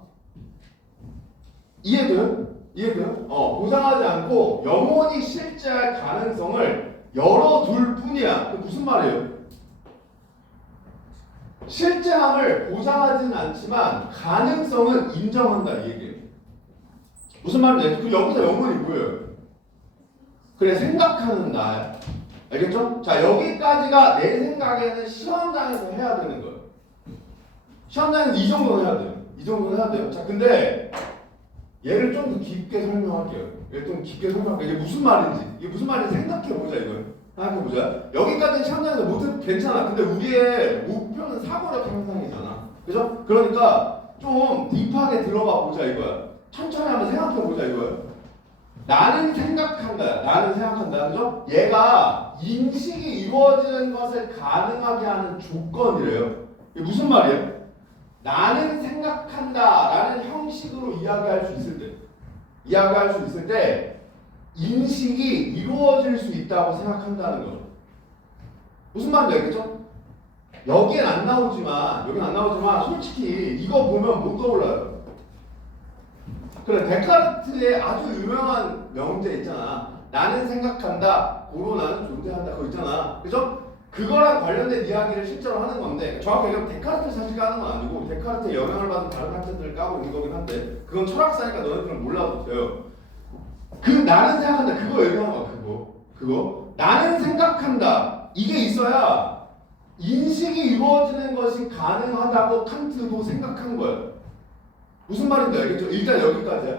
이해돼요? 이해돼요? 보장하지 않고 영혼이 실제할 가능성을 열어둘 뿐이야. 그게 무슨 말이에요? 실제함을 보장하지는 않지만 가능성은 인정한다 이 얘기예요. 무슨 말인지 알겠죠? 여기서 영혼이 뭐예요? 그래 생각하는 나야. 알겠죠? 자 여기까지가 내 생각에는 시험장에서 해야 되는 거예요. 시험장에서 이 정도는 해야 돼요. 이 정도는 해야 돼요. 자 근데 얘를 좀 더 깊게 설명할게요. 얘를 좀 깊게 설명할게요. 이게 무슨 말인지 생각해보자 이거예요. 생각해보자. 여기까지는 시험장에서 모두 괜찮아. 근데 우리의 목표는 사고력 향상이잖아. 그죠? 그러니까 좀 딥하게 들어가 보자 이거야. 천천히 한번 생각해보자 이거예요. 나는 생각한다. 그죠? 얘가 인식이 이루어지는 것을 가능하게 하는 조건이래요. 이게 무슨 말이에요? 나는 생각한다 라는 형식으로 이야기할 수 있을 때 인식이 이루어질 수 있다고 생각한다는 거죠. 무슨 말인지 알겠죠? 여기엔 안 나오지만 솔직히 이거 보면 못 떠올라요. 그래 데카르트의 아주 유명한 명제 있잖아. 나는 생각한다, 고로 나는 존재한다. 그거 있잖아. 그죠? 그거랑 관련된 이야기를 실제로 하는 건데 정확하게 얘기하면 데카르트 사실 까는 건 아니고 데카르트의 영향을 받은 다른 학자들을 까고 있는 거긴 한데 그건 철학사니까 너네들은 몰라도 돼요. 그 나는 생각한다 그거 얘기하는 거야. 그거 나는 생각한다 이게 있어야 인식이 이루어지는 것이 가능하다고 칸트도 생각한 거예요. 무슨 말인지 알겠죠? 일단 여기까지야.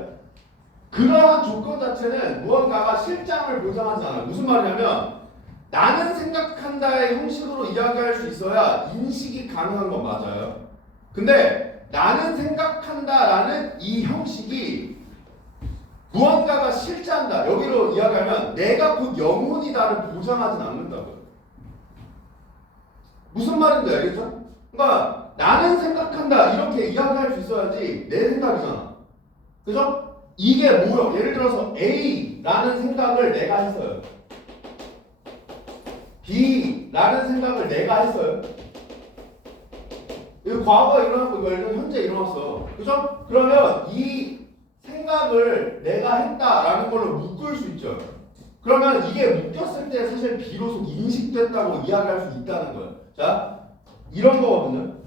그러한 조건 자체는 무언가가 실장을 보장하지 않아. 무슨 말이냐면 나는 생각한다의 형식으로 이야기할 수 있어야 인식이 가능한 건 맞아요. 근데 나는 생각한다라는 이 형식이 무언가가 실제한다. 여기로 이야기하면 내가 곧 영혼이다를 보장하진 않는다고요. 무슨 말인지 알겠죠? 그러니까 나는 생각한다 이렇게 이야기할 수 있어야지 내 생각이잖아. 그죠? 이게 뭐요? 예를 들어서 A라는 생각을 내가 했어요. B라는 생각을 내가 했어요. 이거 과거에 일어난 거, 이거 현재 일어났어. 그죠? 그러면 이 생각을 내가 했다라는 걸로 묶을 수 있죠. 그러면 이게 묶였을 때 사실 비로소 인식됐다고 이야기할 수 있다는 거예요. 자, 이런 거거든요.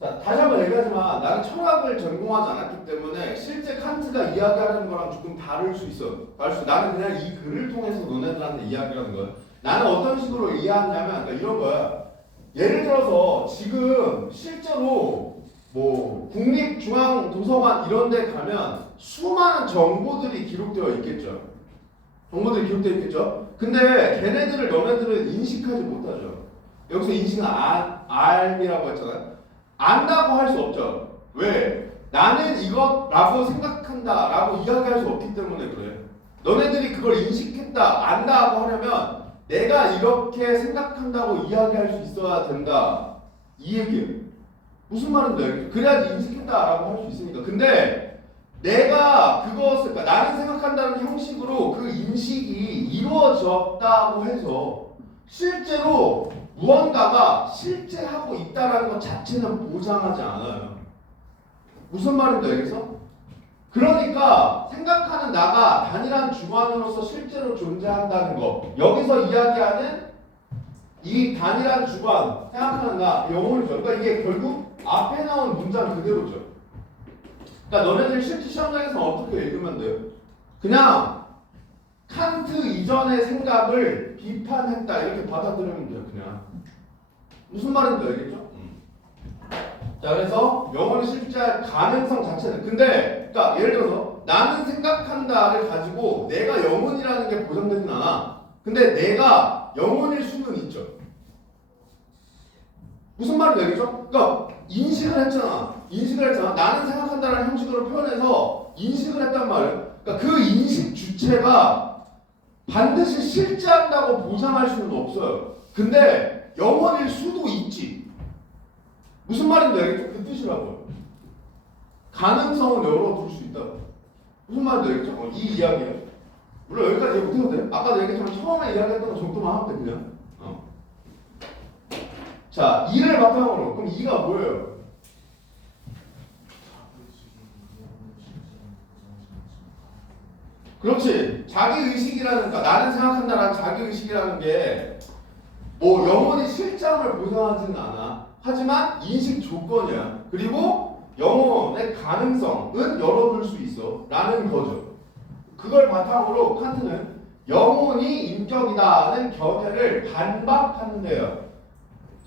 자, 다시 한번 얘기하지만 나는 철학을 전공하지 않았기 때문에 실제 칸트가 이야기하는 거랑 조금 다를 수 있어. 나는 그냥 이 글을 통해서 너네들한테 이야기하는 거야. 나는 어떤 식으로 이해하냐면 그러니까 이런 거야. 예를 들어서 지금 실제로 뭐 국립중앙도서관 이런 데 가면 수많은 정보들이 기록되어 있겠죠. 근데 너네들은 인식하지 못하죠. 여기서 인식은 알이라고 했잖아요. 안다고 할 수 없죠. 왜? 나는 이것라고 생각한다라고 이야기할 수 없기 때문에 그래. 너네들이 그걸 인식했다, 안다고 하려면 내가 이렇게 생각한다고 이야기할 수 있어야 된다. 이 얘기예요. 무슨 말인데? 그래야지 인식했다라고 할 수 있으니까. 근데 내가 그것을, 그러니까 나는 생각한다는 형식으로 그 인식이 이루어졌다고 해서 실제로 무언가가 실제하고 있다는 것 자체는 보장하지 않아요. 무슨 말인지 알겠어? 그러니까 생각하는 나가 단일한 주관으로서 실제로 존재한다는 거, 여기서 이야기하는 이 단일한 주관, 생각하는 나, 영혼이죠. 그러니까 이게 결국 앞에 나온 문장 그대로죠. 그러니까 너네들 실제 시험장에서 어떻게 읽으면 돼요? 그냥 칸트 이전의 생각을 비판했다 이렇게 받아들이면 돼요. 그냥 무슨 말인지 알겠죠? 자, 그래서 영혼이 실제할 가능성 자체는, 근데 그러니까 예를 들어서 나는 생각한다를 가지고 내가 영혼이라는 게 보장되진 않아. 근데 내가 영혼일 수는 있죠. 무슨 말인지 알겠죠? 그러니까 인식을 했잖아. 나는 생각한다는 형식으로 표현해서 인식을 했단 말이에요. 그러니까 그 인식 주체가 반드시 실제한다고 보장할 수는 없어요. 근데 영혼일 수도 있지. 무슨 말인지 알겠죠? 그 뜻이라고요. 가능성을 열어둘 수 있다고. 무슨 말인지 알겠죠? 이 이야기예요. 물론 여기까지 얘기 못해도 돼. 아까도 얘기했지만 처음에 이야기했던 거 정도만 하면 돼 그냥. 자, 2를 바탕으로. 그럼 2가 뭐예요? 그렇지. 자기의식이라는, 그러니까 나는 생각한다라는 자기의식이라는 게 뭐 영혼이 실장을 보장하지는 않아. 하지만 인식 조건이야. 그리고 영혼의 가능성은 열어둘 수 있어. 라는 거죠. 그걸 바탕으로 칸트는 영혼이 인격이다는 견해를 반박하는데요.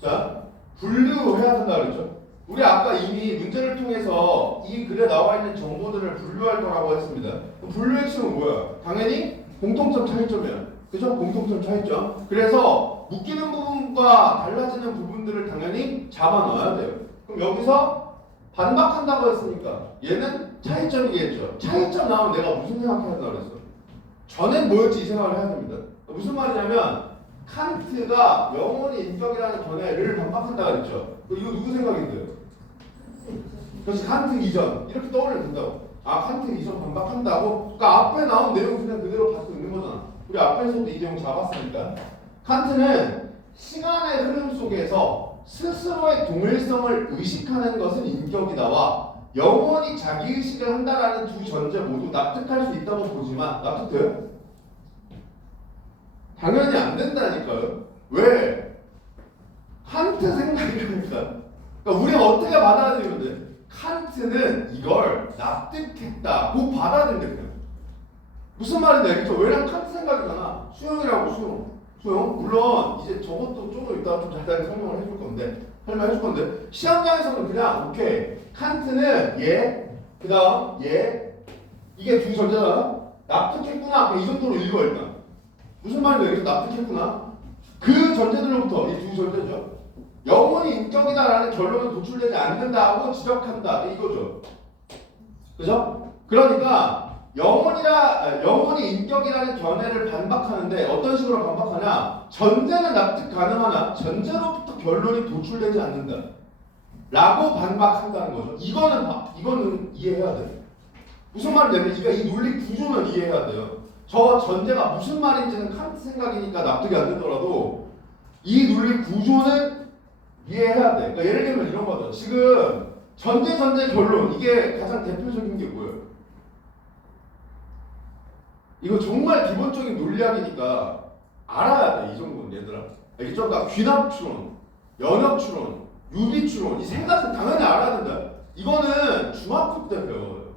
자, 분류해야 된다 그랬죠. 우리 아까 이미 문제를 통해서 이 글에 나와 있는 정보들을 분류할 거라고 했습니다. 분류 핵심은 뭐야? 당연히 공통점 차이점이야. 그죠? 공통점 차이점. 그래서 묶이는 부분과 달라지는 부분들을 당연히 잡아 넣어야 돼요. 그럼 여기서 반박한다고 했으니까 얘는 차이점이겠죠. 차이점 나오면 내가 무슨 생각해야 한다고 그랬어? 전엔 뭐였지 이 생각을 해야 됩니다. 무슨 말이냐면 칸트가 영혼이 인격이라는 견해를 반박한다 그랬죠. 이거 누구 생각인데요? 그래서 칸트 이전 이렇게 떠올리면 된다고. 아, 칸트 이전 반박한다고? 그러니까 앞에 나온 내용 그냥 그대로 받고 있는 거잖아. 우리 앞에서도 이 내용 잡았으니까. 칸트는 시간의 흐름 속에서 스스로의 동일성을 의식하는 것은 인격이다와 영혼이 자기의식을 한다라는 두 전제 모두 납득할 수 있다고 보지만 납득돼요? 당연히 안 된다니까요. 왜? 칸트 생각이니까. 그러니까 우리가 어떻게 받아들이면 돼? 칸트는 이걸 납득했다고 받아들인대. 무슨 말인지 알겠죠? 왜냐면 칸트 생각이잖아. 수용이라고 수용. 물론 이제 저것도 조금 이따가 좀 자세하게 설명을 해줄 건데 설명해줄 건데 시험장에서는 그냥 오케이 칸트는 얘 그다음 얘 이게 두 전제잖아. 납득했구나. 그냥 이 정도로 읽어 일단. 무슨 말인지 알겠죠? 납득했구나. 그 전제들로부터 이 두 전제죠. 영혼이 인격이다라는 결론은 도출되지 않는다고 지적한다 이거죠. 그죠? 그러니까 영혼이 인격이라는 견해를 반박하는데 어떤 식으로 반박하냐? 전제는 납득 가능하나 전제로부터 결론이 도출되지 않는다. 라고 반박한다는 거죠. 이거는 이해해야 돼. 무슨 말이냐면 이 논리 구조는 이해해야 돼요. 저 전제가 무슨 말인지는 칸트 생각이니까 납득이 안 되더라도 이 논리 구조는 이해해야 돼. 그러니까 예를 들면 이런 거죠. 지금 전제 결론 이게 가장 대표적인 게 뭐예요? 이거 정말 기본적인 논리학이니까 알아야 돼. 이 정도는 얘들아. 알겠죠? 그러니까 귀납추론, 연역추론, 유비추론 이 세 가지 당연히 알아야 된다. 이거는 중학교 때 배워요.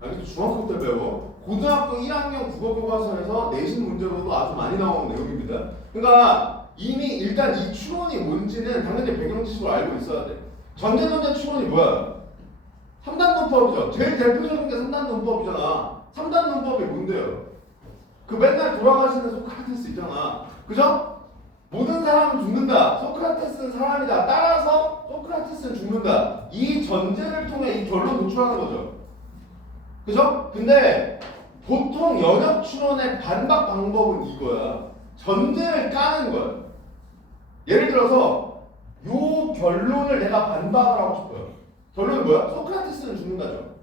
알겠죠? 중학교 때 배워. 고등학교 1학년 국어교과서에서 내신 문제로도 아주 많이 나오는 내용입니다. 그러니까 이미 일단 이 추론이 뭔지는 당연히 배경 지식으로 알고 있어야 돼. 전제 추론이 뭐야? 3단 논법이죠. 제일 대표적인 게 3단 논법이잖아. 3단 논법이 뭔데요? 그 맨날 돌아가시는 소크라테스 있잖아. 그죠? 모든 사람은 죽는다. 소크라테스는 사람이다. 따라서 소크라테스는 죽는다. 이 전제를 통해 이 결론 도출하는 거죠. 그죠? 근데 보통 연역 추론의 반박 방법은 이거야. 전제를 까는 거야. 예를 들어서 요 결론을 내가 반박을 하고 싶어요. 결론은 뭐야? 소크라테스는 죽는다죠.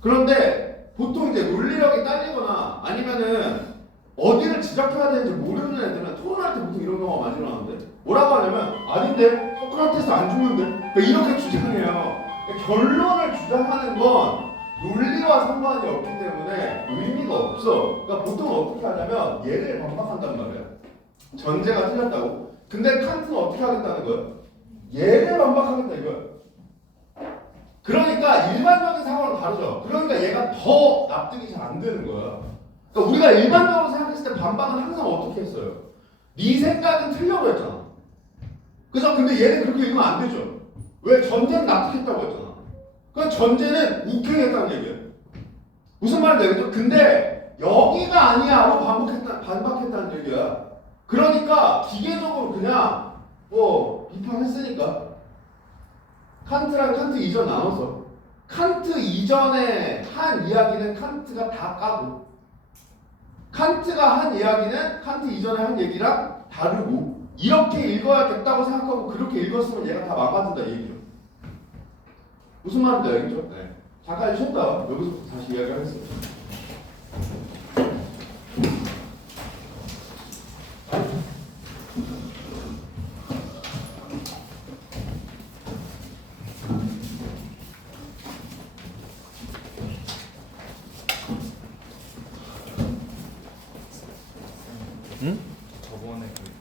그런데 보통 이제 논리력이 딸리거나 아니면은 어디를 지적해야 되는지 모르는 애들은 토론할 때 보통 이런 경우가 많이 일어나는데 뭐라고 하냐면 아닌데 소크라테스 안 죽는데 이렇게 주장해요. 결론을 주장하는 건 논리와 상관이 없기 때문에 의미가 없어. 그러니까 보통 어떻게 하냐면 얘를 반박한단 말이야. 전제가 틀렸다고. 근데 칸트는 어떻게 하겠다는 거야? 얘를 반박하겠다 이거야. 그러니까 일반적인 상황은 다르죠. 그러니까 얘가 더 납득이 잘 안 되는 거야. 그러니까 우리가 일반적으로 생각했을 때 반박은 항상 어떻게 했어요? 네 생각은 틀려고 했잖아. 그죠? 근데 얘는 그렇게 읽으면 안 되죠. 왜? 전제는 납득했다고 했잖아. 그러니까 전제는 우회했다는 얘기예요. 무슨 말인지 알겠죠? 근데 여기가 아니야로 반박했다는 얘기야. 그러니까 기계적으로 그냥 비판했으니까 칸트랑 칸트 이전 나눠서 칸트 이전에 한 이야기는 칸트가 다 까고 칸트가 한 이야기는 칸트 이전에 한 얘기랑 다르고 이렇게 읽어야겠다고 생각하고 그렇게 읽었으면 얘가 다 망가진다 이 얘기죠. 무슨 말인지 알겠죠? 네. 잠깐 쉬었다 여기서부터 다시 이야기하겠습니다. 저번에